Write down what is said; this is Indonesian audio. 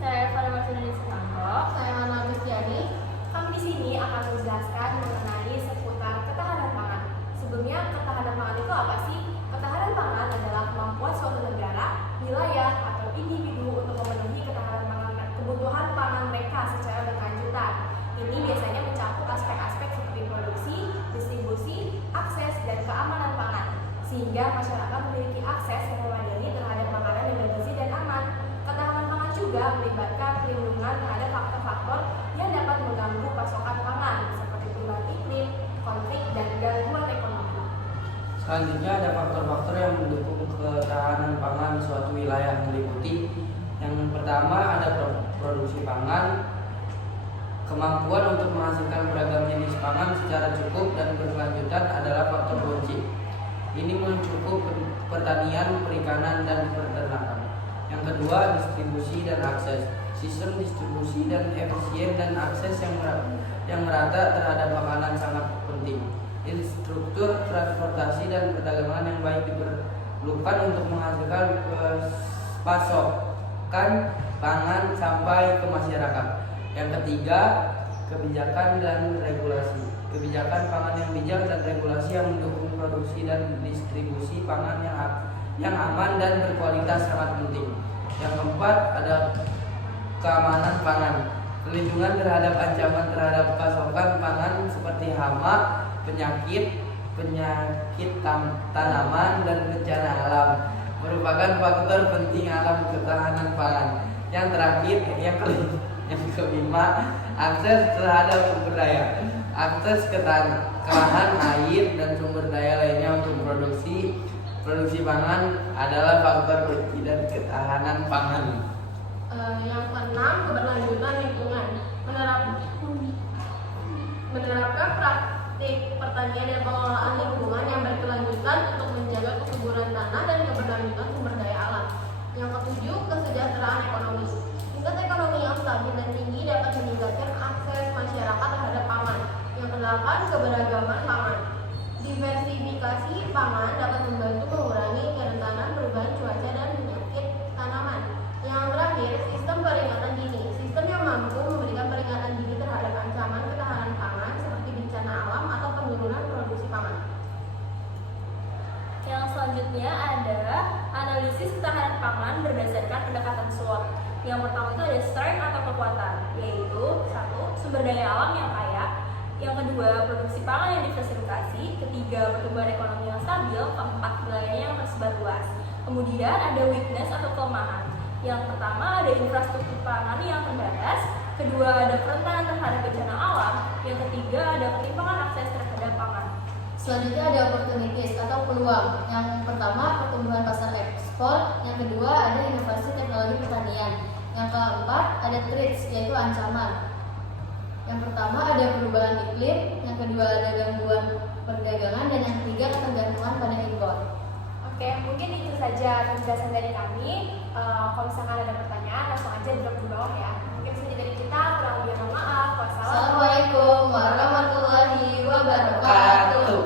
Saya Farah Marsudani Sutanto. Saya Ana Agustiani. Kami di sini akan menjelaskan mengenai seputar ketahanan pangan. Sebelumnya, ketahanan pangan itu apa sih? Ketahanan pangan adalah kemampuan suatu negara, wilayah, atau individu untuk memenuhi kebutuhan pangan mereka secara berkelanjutan. Ini biasanya mencakup aspek-aspek seperti produksi, distribusi, akses, dan keamanan pangan, sehingga masyarakat memiliki akses yang memadai terhadap makanan yang bergizi dan aman. Ketahanan pangan juga melibatkan perlindungan terhadap faktor-faktor yang dapat mengganggu pasokan pangan, seperti perubahan iklim, konflik, dan gangguan ekonomi. Selanjutnya ada faktor-faktor yang mendukung ketahanan pangan suatu wilayah, meliputi yang pertama ada produksi pangan. Kemampuan untuk menghasilkan beragam jenis pangan secara cukup dan berkelanjutan adalah faktor kunci. Ini mencakup pertanian, perikanan, dan peternakan. Yang kedua, distribusi dan akses. Sistem distribusi dan efisien dan akses yang merata terhadap makanan sangat penting. Struktur transportasi dan perdagangan yang baik diperlukan untuk menghasilkan pasokan pangan sampai ke masyarakat. Yang ketiga, kebijakan dan regulasi. Kebijakan pangan yang bijak dan regulasi yang mendukung produksi dan distribusi pangan yang aman dan berkualitas sangat penting. Yang keempat, ada keamanan pangan. Perlindungan terhadap ancaman terhadap pasokan pangan seperti hama, penyakit tanaman, dan bencana alam merupakan faktor penting alam ketahanan pangan. Yang terakhir, yang kelima, akses terhadap sumber daya. Akses ke lahan, air, dan sumber daya lainnya untuk produksi pangan adalah faktor kunci dan ketahanan pangan. Yang keenam, keberlanjutan lingkungan. Menerapkan praktik pertanian dan pengelolaan lingkungan yang berkelanjutan untuk menjaga kesuburan tanah dan keberlanjutan sumber daya alam. Yang ketujuh, kesejahteraan ekonomi. Tingkat ekonomi yang stabil dan tinggi dapat meningkatkan akses masyarakat terhadap pangan. Yang kedelapan, keberagaman pangan. Diversifikasi pangan dapat membantu mengurangi kerentanan perubahan cuaca dan penyakit tanaman. Yang terakhir, sistem peringatan dini. Sistem yang mampu memberikan peringatan dini terhadap ancaman ketahanan pangan seperti bencana alam atau penurunan produksi pangan. Yang selanjutnya ada analisis ketahanan pangan berdasarkan pendekatan SWOT. Yang pertama itu ada strength atau kekuatan, yaitu satu, sumber daya alam yang kaya. Yang kedua, produksi pangan yang diversifikasi. Ketiga, pertumbuhan ekonomi yang stabil. Keempat, wilayahnya yang tersebar luas. Kemudian ada weakness atau kelemahan. Yang pertama ada infrastruktur pangan yang terbatas. Kedua, ada kerentanan terhadap bencana alam. Yang ketiga, ada ketimpangan akses terhadap pangan. Selanjutnya ada opportunities atau peluang. Yang pertama, pertumbuhan pasar ekspor. Yang kedua, ada inovasi teknologi pertanian. Yang keempat, ada threats, yaitu ancaman. Yang pertama ada perubahan iklim. Yang kedua ada gangguan perdagangan. Dan yang ketiga ketergantungan pada impor. Oke, mungkin itu saja penjelasan dari kami. Kalau misalkan ada pertanyaan, langsung aja drop di bawah ya. Mungkin segitu dari kita, kurang lebih mohon maaf. Wassalamualaikum warahmatullahi wabarakatuh.